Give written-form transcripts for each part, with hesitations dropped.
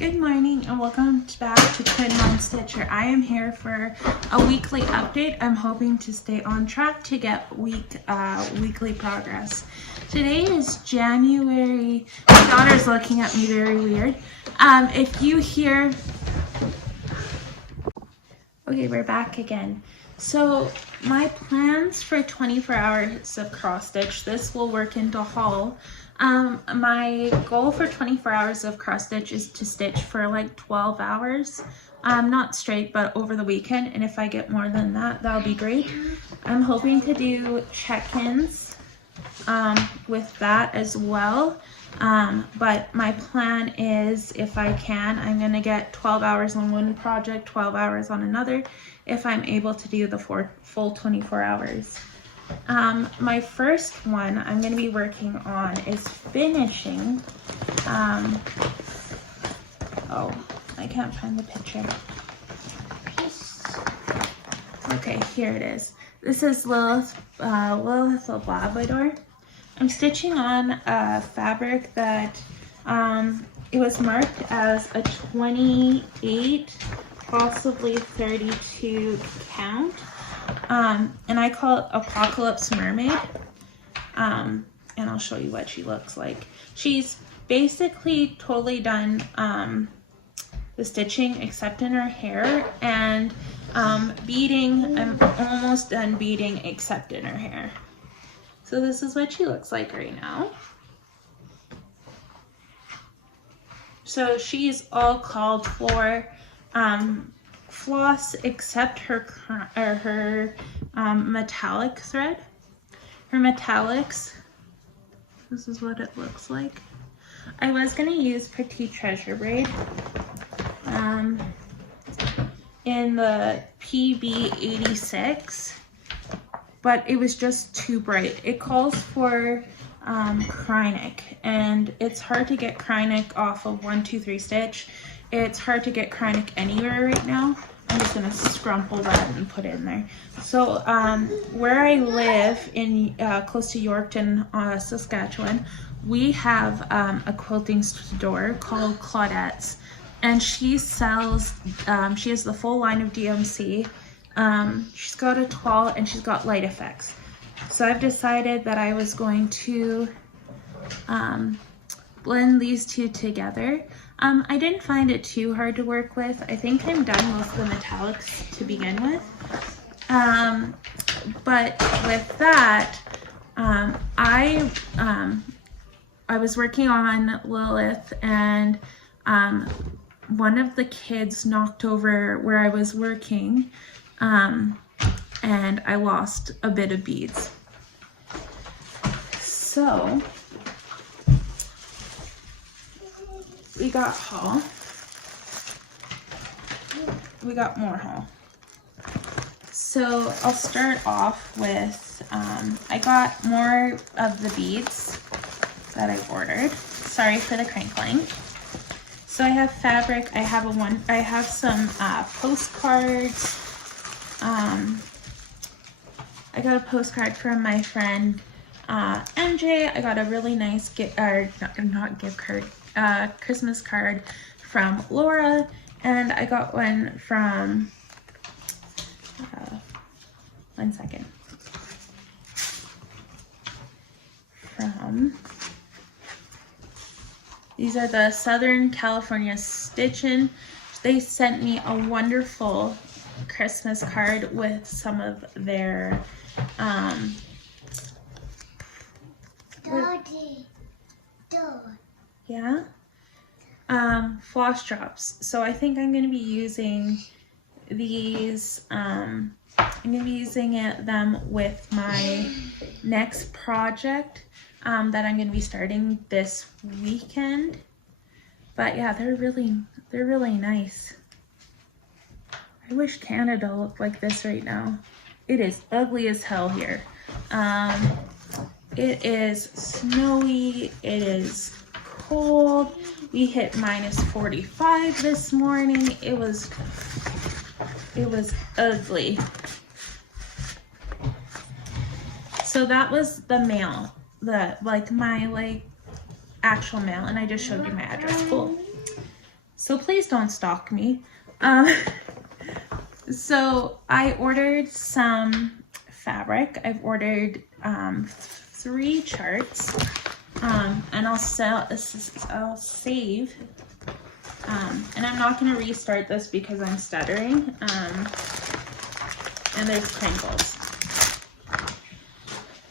Good morning and welcome back to Twin Mom Stitcher. I am here for a weekly update. I'm hoping to stay on track to get weekly progress. Today is January. My daughter's looking at me very weird. If you hear, okay, we're back again. So my plans for 24 hours of cross stitch, this will work into haul. My goal for 24 hours of cross stitch is to stitch for like 12 hours, not straight, but over the weekend. And if I get more than that, that'll be great. I'm hoping to do check-ins with that as well. But my plan is, if I can, I'm going to get 12 hours on one project, 12 hours on another, if I'm able to do the full 24 hours. My first one I'm going to be working on is finishing, oh, I can't find the picture. Okay, here it is. This is Lilith the Labrador. I'm stitching on a fabric that it was marked as a 28, possibly 32 count. And I call it Apocalypse Mermaid. And I'll show you what she looks like. She's basically totally done the stitching except in her hair, and beading, I'm almost done beading except in her hair. So this is what she looks like right now. So she's all called for floss except her metallic thread. Her metallics, this is what it looks like. I was gonna use Petite Treasure braid in the PB86, but it was just too bright. It calls for Krynic, and it's hard to get Krynic off of 1, 2, 3 stitch. It's hard to get Krynic anywhere right now. I'm just gonna scrumple that and put it in there. So where I live in close to Yorkton, Saskatchewan, we have a quilting store called Claudette's, and she sells, she has the full line of DMC. She's got a toile and she's got light effects. So I've decided that I was going to blend these two together. I didn't find it too hard to work with. I think I'm done with the metallics to begin with. But with that, I was working on Lilith, and one of the kids knocked over where I was working, and I lost a bit of beads. So we got haul. We got more haul. So I'll start off with, I got more of the beads that I ordered. Sorry for the crinkling. So I have fabric. I have some postcards. I got a postcard from my friend MJ. I got a really nice Christmas card from Laura, and I got one from one second, from, these are the Southern California Stitchin'. They sent me a wonderful Christmas card with some of their yeah, floss drops. So I think I'm going to be using these, I'm going to be using them with my next project that I'm going to be starting this weekend. But yeah, they're really nice. I wish Canada looked like this right now. It is ugly as hell here. It is snowy, it is cold. We hit -45 this morning. It was ugly. So that was the mail, my actual mail, and I just showed you my address. Cool. So please don't stalk me. So I ordered some fabric. I've ordered 3 charts, and I'll save. And I'm not going to restart this because I'm stuttering. And there's crinkles.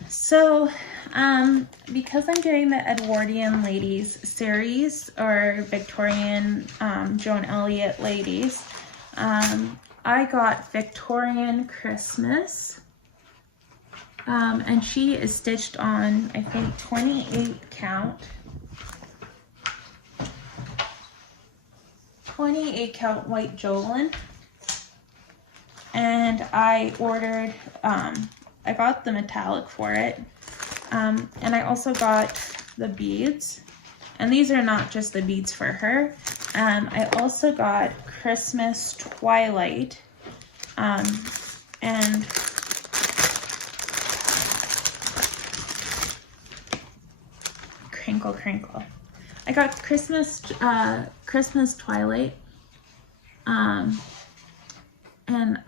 So, because I'm doing the Edwardian Ladies series, or Victorian Joan Elliott Ladies, I got Victorian Christmas, and she is stitched on, I think, 28 count. 28 count white Jolene. And I ordered, I got the metallic for it. And I also got the beads. And these are not just the beads for her. I also got Christmas Twilight. And crinkle. I got Christmas Twilight. And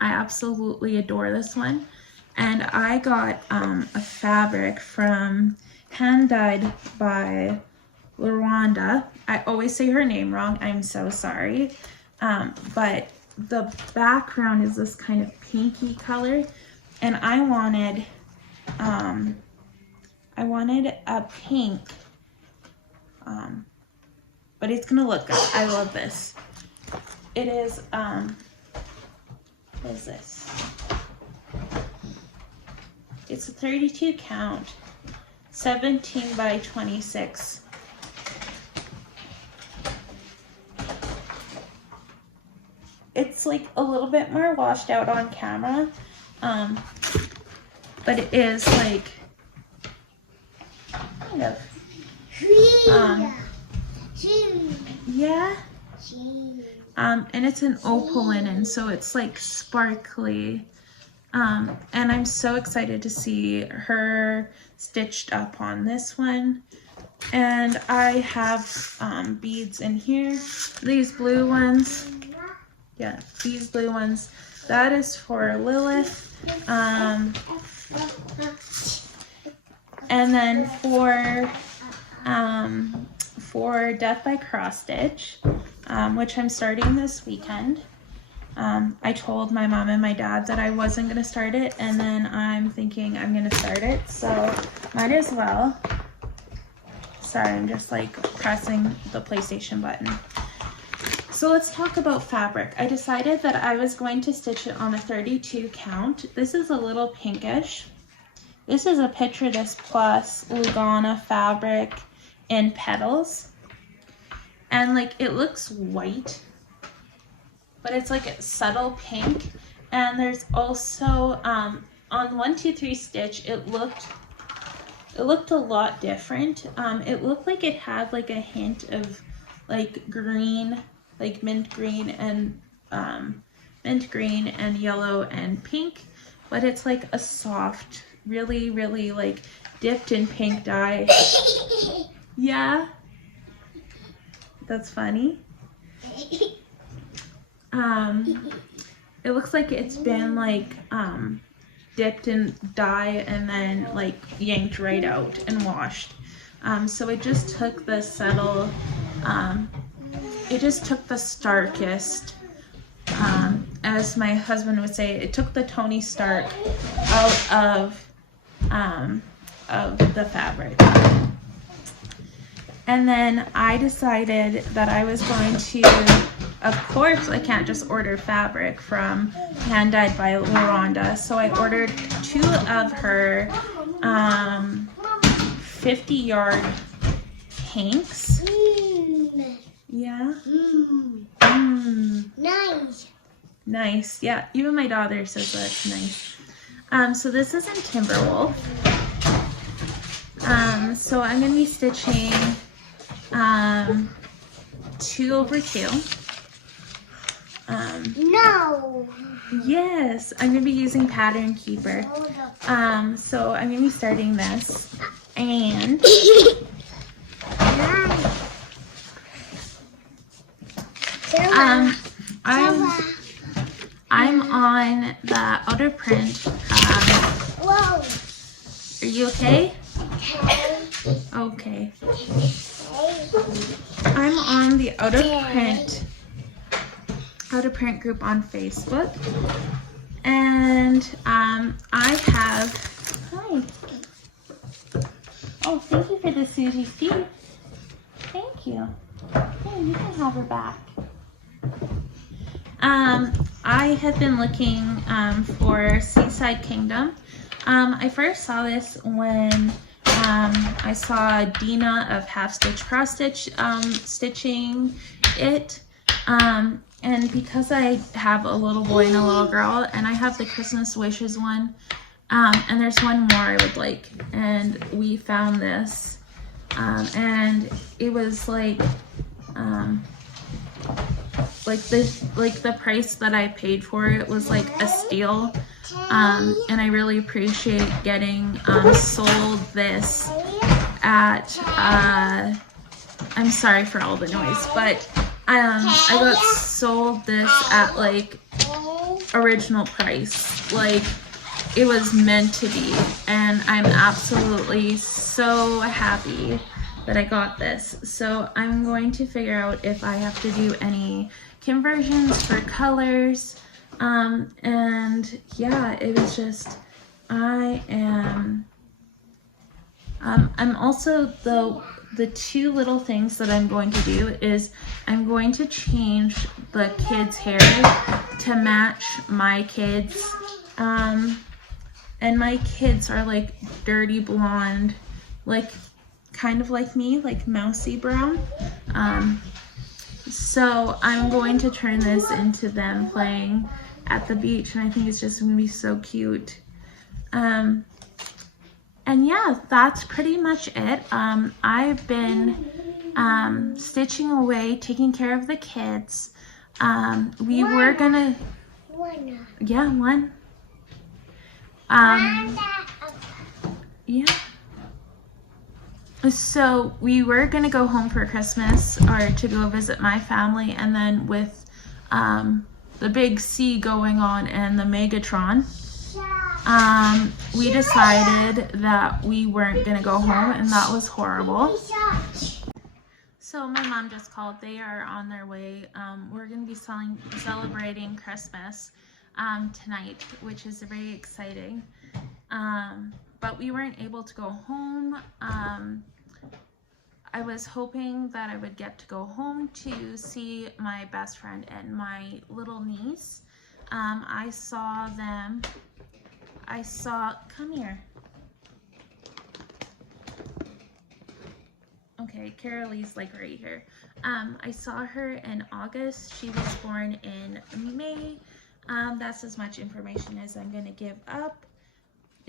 I absolutely adore this one. And I got a fabric from Hand Dyed by LaRonda. I always say her name wrong. I'm so sorry. But the background is this kind of pinky color. And I wanted a pink. But it's gonna look good. I love this. It is, what is this? It's a 32 count, 17 by 26. It's like a little bit more washed out on camera, but it is like kind of, yeah. And it's an opal linen, so it's like sparkly. And I'm so excited to see her stitched up on this one. And I have beads in here. These blue ones. Yeah, these blue ones. That is for Lilith. And then for Death by Cross Stitch, which I'm starting this weekend. I told my mom and my dad that I wasn't going to start it, and then I'm thinking I'm going to start it, so might as well. Sorry, I'm just like pressing the PlayStation button. So let's talk about fabric. I decided that I was going to stitch it on a 32 count. This is a little pinkish. This is a Picture This Plus Lugana fabric in petals. And like it looks white, but it's like a subtle pink. And there's also on 1, 2, 3 stitch, it looked a lot different. It looked like it had like a hint of like green, like mint green and yellow and pink, but it's like a soft, really like dipped in pink dye. Yeah, that's funny. It looks like it's been like dipped in dye and then like yanked right out and washed. So it just took the subtle, it just took the starkest, as my husband would say, it took the Tony Stark out of the fabric. And then I decided that I was going to, of course, I can't just order fabric from Hand Dyed by LaRonda. So I ordered 2 of her 50-yard hanks. Yeah. Nice. Yeah. Even my daughter says that's nice. So this is in Timberwolf. So I'm gonna be stitching 2 over 2. No. Yes, I'm gonna be using Pattern Keeper. So I'm gonna be starting this, and I'm on the outer print. Whoa. Are you okay? Okay. I'm on the outer print group on Facebook, and I have. Hi. Oh, thank you for the Susie Steve. Thank you. Yeah, you can have her back. I have been looking for Seaside Kingdom. I first saw this when I saw Dina of Half Stitch Cross Stitch stitching it. And because I have a little boy and a little girl, and I have the Christmas Wishes one, and there's one more I would like, and we found this, and it was like the price that I paid for it was like a steal, and I really appreciate getting sold this at I'm sorry for all the noise, but I got sold this at like original price, like it was meant to be, and I'm absolutely so happy that I got this. So I'm going to figure out if I have to do any conversions for colors, and yeah, it was just, I'm also, the two little things that I'm going to do is I'm going to change the kids' hair to match my kids, and my kids are like dirty blonde, like kind of like me, like mousy brown. So I'm going to turn this into them playing at the beach, and I think it's just gonna be so cute. And yeah, that's pretty much it. I've been stitching away, taking care of the kids. We were gonna, yeah, one. Yeah. So we were gonna go home for Christmas, or to go visit my family, and then with the big C going on and the Megatron, we decided that we weren't gonna go home, and that was horrible. So my mom just called. They are on their way. We're gonna be celebrating Christmas tonight, which is very exciting. But we weren't able to go home. I was hoping that I would get to go home to see my best friend and my little niece. Come here. Okay, Carolee's like right here. I saw her in August. She was born in May. That's as much information as I'm gonna give up.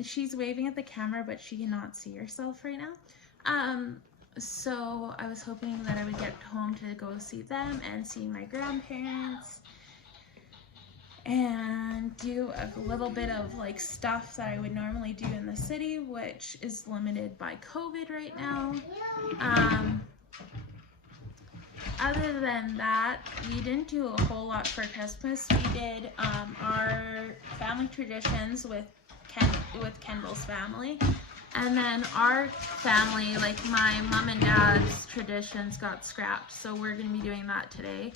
She's waving at the camera, but she cannot see herself right now. So I was hoping that I would get home to go see them and see my grandparents and do a little bit of like stuff that I would normally do in the city, which is limited by COVID right now. Other than that, we didn't do a whole lot for Christmas. We did our family traditions with Kendall's family, and then our family, like my mom and dad's traditions, got scrapped, so we're gonna be doing that today.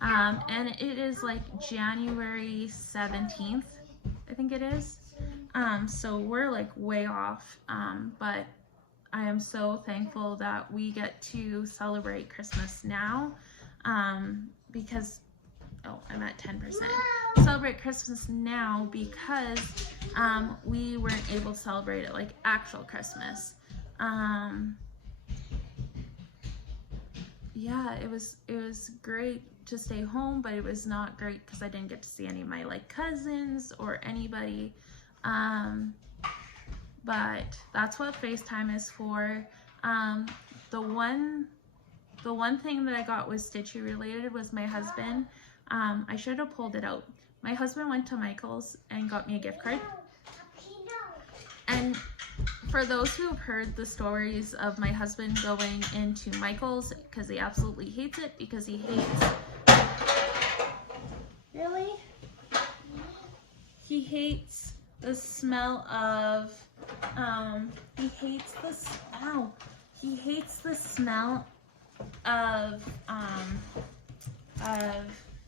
And it is like January 17th, I think it is. So we're like way off, but I am so thankful that we get to celebrate Christmas now, because, oh, I'm at 10%. Celebrate Christmas now because we weren't able to celebrate it like actual Christmas. Yeah, it was great to stay home, but it was not great because I didn't get to see any of my like cousins or anybody. But that's what FaceTime is for. The one thing that I got was Stitchy related was my husband. I should have pulled it out. My husband went to Michael's and got me a gift card. And for those who have heard the stories of my husband going into Michael's because he absolutely hates it, because he hates he hates the smell of, he hates the smell of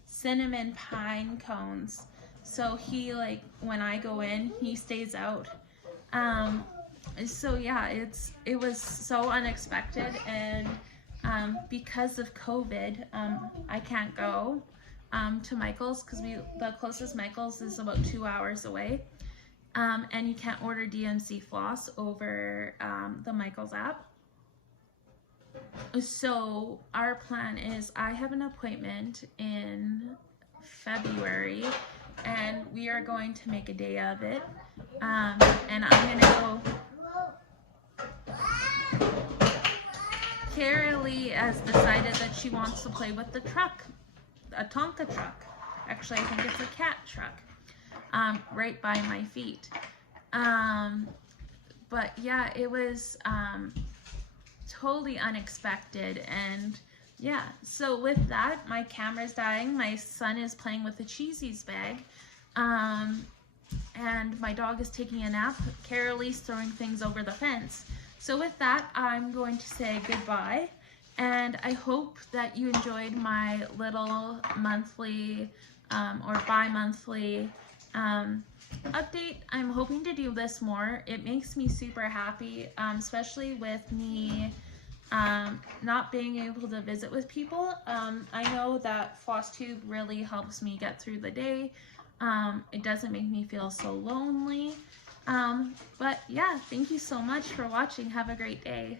cinnamon pine cones. So he, like, when I go in, he stays out. So yeah, it was so unexpected, and because of COVID, I can't go to Michael's because the closest Michael's is about 2 hours away, and you can't order DMC floss over the Michael's app. So our plan is I have an appointment in February, and we are going to make a day of it, and I'm gonna go. Carolee has decided that she wants to play with the truck, a Tonka truck. Actually, I think it's a cat truck, right by my feet. But yeah, it was totally unexpected, and yeah, so with that, my camera's dying, my son is playing with the Cheesies bag, and my dog is taking a nap. Carolee's throwing things over the fence. So with that, I'm going to say goodbye, and I hope that you enjoyed my little monthly or bi-monthly update. I'm hoping to do this more. It makes me super happy, especially with me not being able to visit with people. I know that Flosstube really helps me get through the day. It doesn't make me feel so lonely. But yeah, thank you so much for watching. Have a great day.